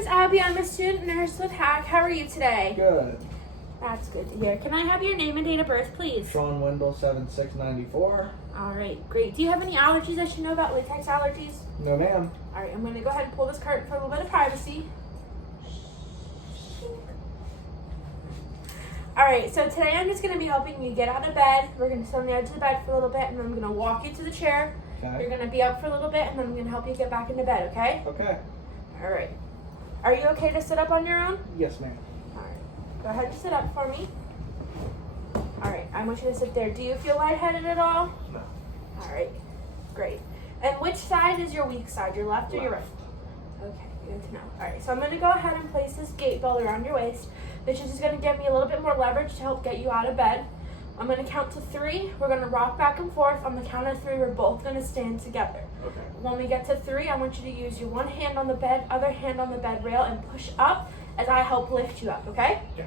is Abby. I'm a student nurse with HACC. How are you today? Good. That's good to hear. Can I have your name and date of birth, please? Sean Wendell, 7694. All right, great. Do you have any allergies I should know about? Latex allergies? No, ma'am. All right, I'm going to go ahead and pull this curtain for a little bit of privacy. All right, so today I'm just going to be helping you get out of bed. We're going to sit on the edge of the bed for a little bit, and then I'm going to walk you to the chair. Okay. You're going to be up for a little bit, and then I'm going to help you get back into bed, okay? Okay. All right. Are you okay to sit up on your own? Yes, ma'am. All right. Go ahead and sit up for me. All right. I want you to sit there. Do you feel lightheaded at all? No. All right. Great. And which side is your weak side, your left or your right? Left. Okay. Good to know. All right. So I'm going to go ahead and place this gate belt around your waist, which is just going to give me a little bit more leverage to help get you out of bed. I'm going to count to 3. We're going to rock back and forth. On the count of 3, we're both going to stand together. Okay. When we get to 3, I want you to use your one hand on the bed, other hand on the bed rail, and push up as I help lift you up, okay? Yeah.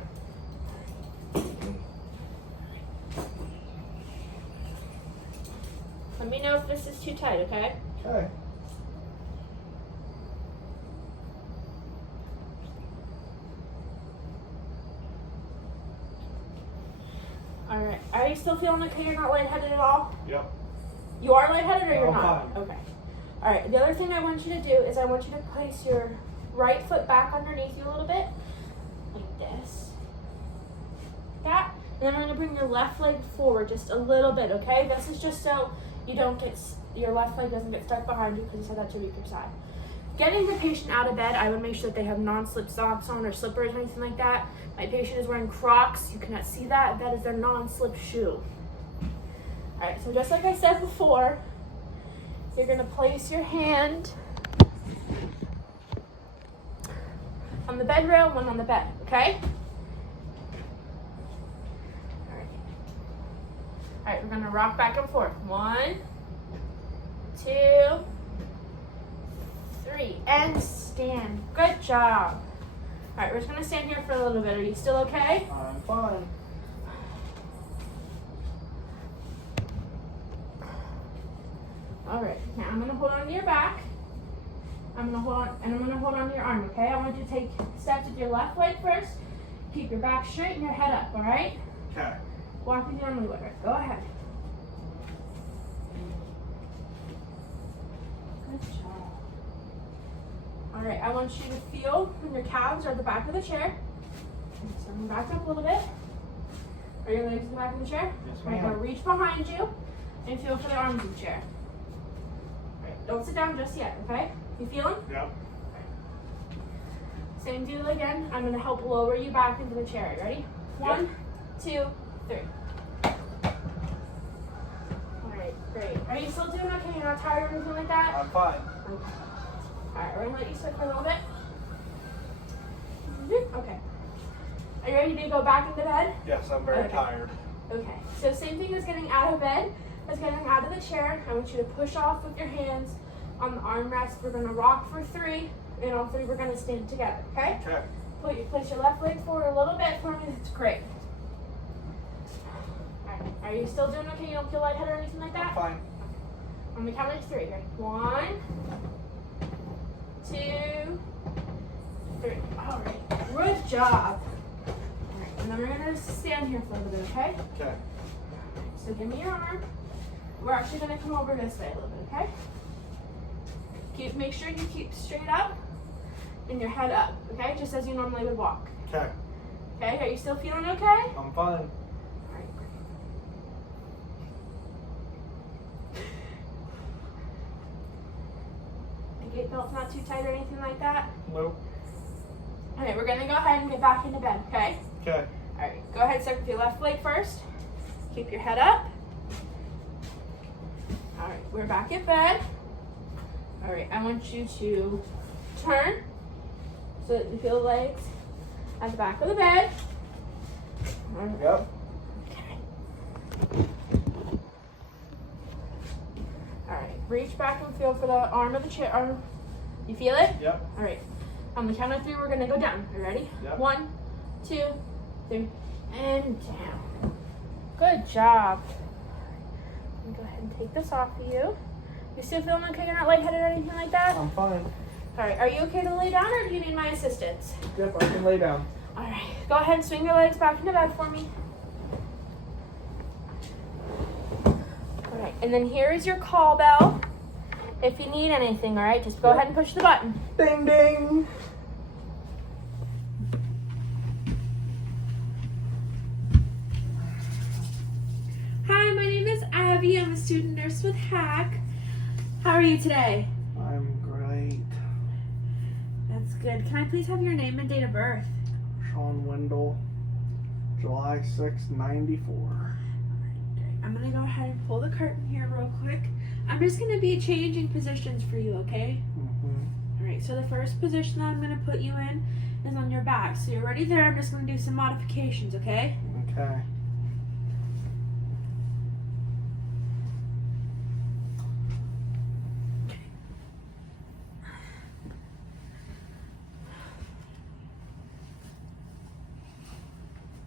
Let me know if this is too tight, okay? Okay. All right. Are you still feeling okay? You're not lightheaded at all? Yep. You are lightheaded or you're I'm not? fine. Okay. All right. The other thing I want you to do is I want you to place your right foot back underneath you a little bit, like this. That. And then we're gonna bring your left leg forward just a little bit, okay? This is just so you don't get, your left leg doesn't get stuck behind you because you said that's your weaker side. Getting the patient out of bed, I would make sure that they have non-slip socks on or slippers or anything like that. My patient is wearing Crocs. You cannot see that. That is their non-slip shoe. All right, so just like I said before, you're gonna place your hand on the bed rail, one on the bed, okay? All right, we're gonna rock back and forth. 1, 2, 3, and stand. Good job. All right, we're just gonna stand here for a little bit. Are you still okay? I'm fine. All right, now I'm gonna hold on to your back. I'm gonna hold on, and I'm gonna hold on to your arm, okay? I want you to take steps with your left leg first. Keep your back straight and your head up, all right? Okay. Walk as you normally would, right? Go ahead. Good job. All right, I want you to feel when your calves are at the back of the chair. So I'm back up a little bit. Are your legs at the back of the chair? Yes, All right, ma'am. now reach behind you and feel for the arms of the chair. All right, don't sit down just yet, okay? You feeling? Yep. Same deal again. I'm gonna help lower you back into the chair. Ready? 1, 2, 3. Alright, great. Are you still doing okay? You're not tired or anything like that? I'm fine. Okay. Alright, we're gonna let you sit for a little bit. Okay. Are you ready to go back into bed? Yes, I'm very Okay. tired. Okay. So same thing as getting out of bed as getting out of the chair. I want you to push off with your hands on the armrest. We're gonna rock for 3, and on 3 we're gonna stand together, okay? Okay. Place your left leg forward a little bit for me. That's great. All right. Are you still doing okay? You don't feel lightheaded or anything like that? I'm fine. On the count of 3. Ready? 1, 2, 3. All right. Good job. All right. And then we're gonna stand here for a little bit, okay? Okay. So give me your arm. We're actually gonna come over this way a little bit, okay? Make sure you keep straight up and your head up, okay? Just as you normally would walk. Okay. Okay, are you still feeling okay? I'm fine. All right, great. The gate belt's not too tight or anything like that? Nope. All right, we're gonna go ahead and get back into bed, okay? Okay. All right, go ahead, start with your left leg first. Keep your head up. All right, we're back in bed. All right, I want you to turn so that you feel the legs at the back of the bed. All right. Yep. Okay. All right, reach back and feel for the arm of the chair. Arm. You feel it? Yep. All right. On the count of 3, we're gonna go down. Are you ready? Yep. 1, 2, 3, and down. Good job. Go ahead and take this off of you. You still feeling okay? You're not lightheaded or anything like that? I'm fine. All right, are you okay to lay down or do you need my assistance? Yep, I can lay down. All right, go ahead and swing your legs back into bed for me. All right, and then here is your call bell. If you need anything, all right, just go ahead and push the button. Ding, ding. Hi, my name is Abby. I'm a student nurse with HACC. How are you today? I'm great. That's good. Can I please have your name and date of birth? Sean Wendell, July 6th, 94. I'm gonna go ahead and pull the curtain here real quick. I'm just gonna be changing positions for you, okay? All right, so the first position that I'm gonna put you in is on your back. So you're already there. I'm just gonna do some modifications, okay? Okay.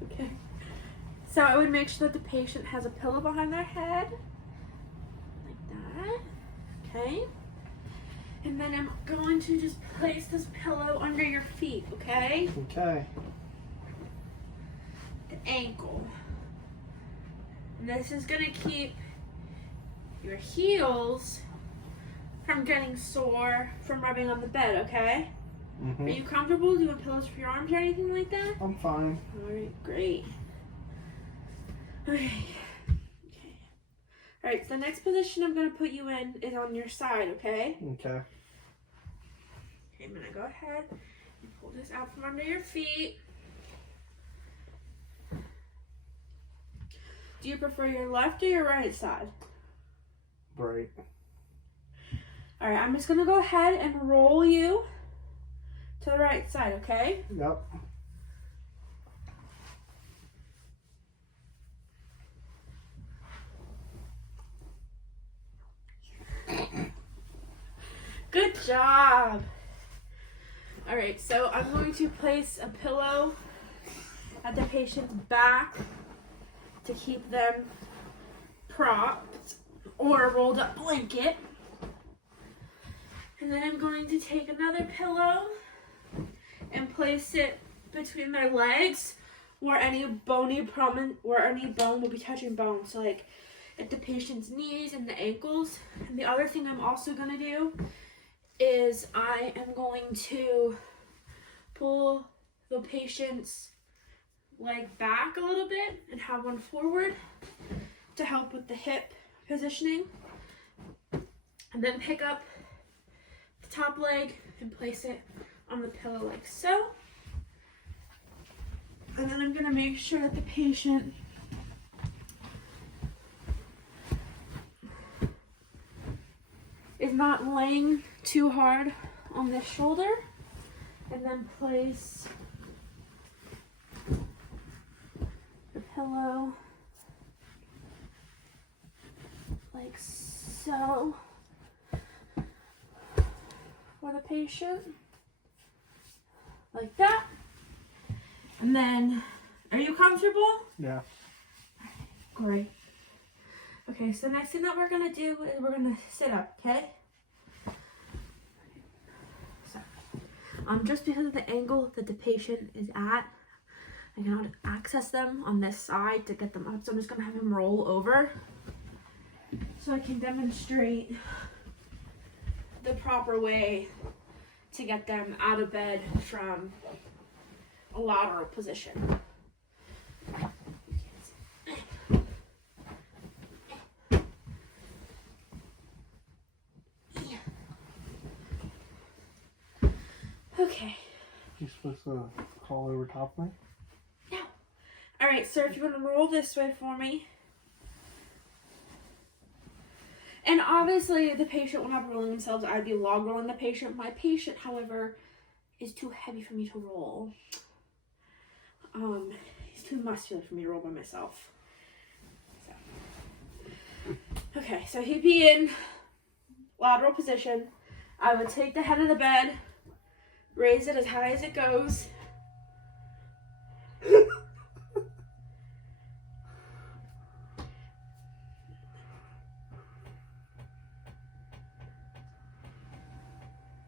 Okay. So I would make sure that the patient has a pillow behind their head, like that. Okay. And then I'm going to just place this pillow under your feet, okay? Okay. The ankle. And this is gonna keep your heels from getting sore from rubbing on the bed, okay? Are you comfortable? Do you want pillows for your arms or anything like that? I'm fine. Alright, great. Okay. Alright, so the next position I'm gonna put you in is on your side, okay? Okay. I'm gonna go ahead and pull this out from under your feet. Do you prefer your left or your right side? Right. Alright, I'm just gonna go ahead and roll you to the right side, okay? Yep. Good job. Alright, so I'm going to place a pillow at the patient's back to keep them propped, or a rolled up blanket. And then I'm going to take another pillow and place it between their legs where any bone will be touching bone. So like at the patient's knees and the ankles. And the other thing I'm also gonna do is I am going to pull the patient's leg back a little bit and have one forward to help with the hip positioning. And then pick up the top leg and place it on the pillow like so. And then I'm gonna make sure that the patient is not laying too hard on this shoulder. And then place the pillow like so for the patient, like that. And then, are you comfortable? Yeah. Great. Okay, so the next thing that we're gonna do is we're gonna sit up, okay? So, just because of the angle that the patient is at, I cannot access them on this side to get them up, so I'm just gonna have him roll over so I can demonstrate the proper way to get them out of bed from a lateral position. Okay. You supposed to crawl over top of me? No. Alright, sir, if you want to roll this way for me. And obviously the patient will not be rolling themselves. I'd be log rolling the patient. My patient, however, is too heavy for me to roll. He's too muscular for me to roll by myself. So. Okay, so he'd be in lateral position. I would take the head of the bed, raise it as high as it goes.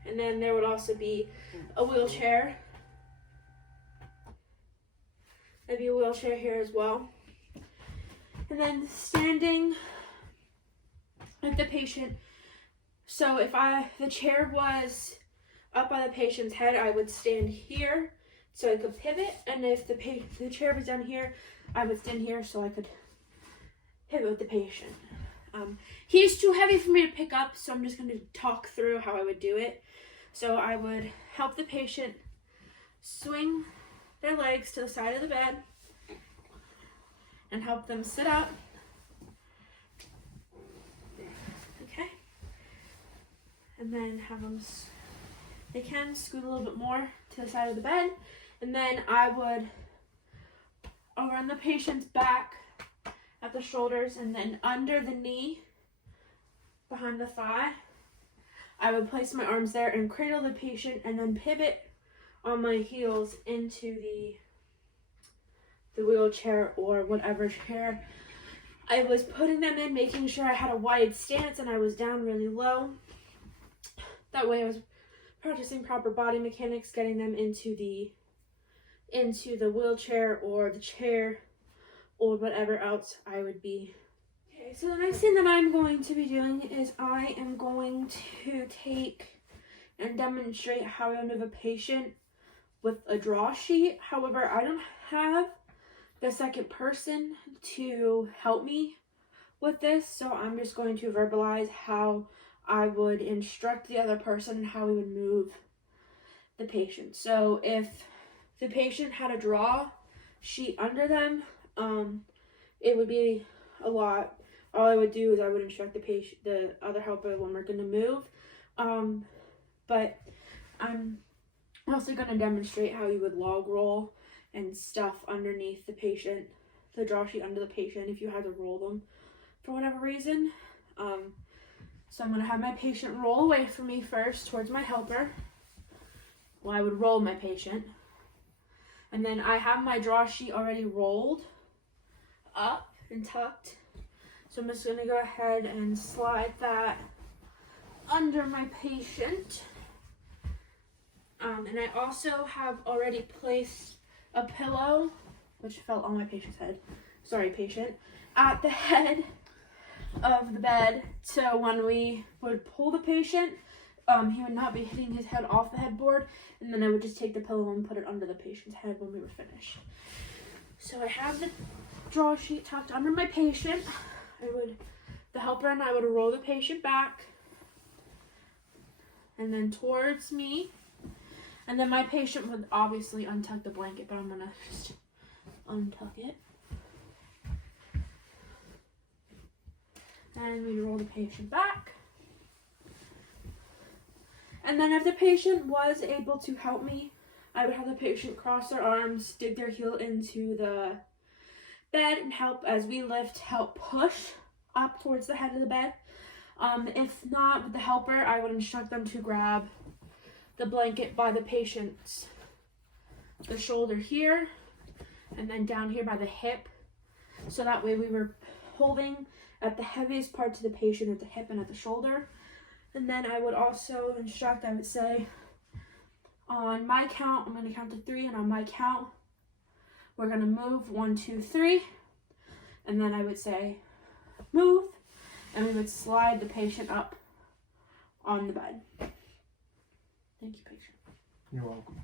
And And then there would also be a wheelchair. There'd be a wheelchair here as well. And then standing with the patient. So if the chair was up by the patient's head, I would stand here so I could pivot. And if the chair was down here, I would stand here so I could pivot with the patient. He's too heavy for me to pick up, so I'm just going to talk through how I would do it. So I would help the patient swing their legs to the side of the bed and help them sit up. Okay. And then have them, they can scoot a little bit more to the side of the bed. And then I would run the patient's back at the shoulders and then under the knee, behind the thigh. I would place my arms there and cradle the patient and then pivot on my heels into the wheelchair or whatever chair I was putting them in, making sure I had a wide stance and I was down really low. That way I was practicing proper body mechanics, getting them into the wheelchair or the chair or whatever else I would be. Okay, so the next thing that I'm going to be doing is I am going to take and demonstrate how I move a patient with a draw sheet. However, I don't have the second person to help me with this, so I'm just going to verbalize how I would instruct the other person how we would move the patient. So if the patient had a draw sheet under them, it would be a lot. All I would do is I would instruct the other helper when we're going to move. But I'm also going to demonstrate how you would log roll and stuff underneath the patient, the draw sheet under the patient if you had to roll them for whatever reason. So I'm going to have my patient roll away from me first towards my helper. Well, I would roll my patient. And then I have my draw sheet already rolled up and tucked. So I'm just going to go ahead and slide that under my patient. And I also have already placed a pillow, which fell on my patient's head, sorry patient, at the head of the bed. So when we would pull the patient, he would not be hitting his head off the headboard, and then I would just take the pillow and put it under the patient's head when we were finished. So I have the draw sheet tucked under my patient. The helper and I would roll the patient back and then towards me, and then my patient would obviously untuck the blanket, but I'm gonna just untuck it. And we roll the patient back. And then if the patient was able to help me, I would have the patient cross their arms, dig their heel into the bed, and help as we lift, help push up towards the head of the bed. If not, with the helper, I would instruct them to grab the blanket by the the shoulder here, and then down here by the hip. So that way we were holding at the heaviest part to the patient at the hip and at the shoulder. And then I would also instruct, I would say, on my count, I'm going to count to 3, and on my count, we're going to move 1, 2, 3. And then I would say, move, and we would slide the patient up on the bed. Thank you, patient. You're welcome.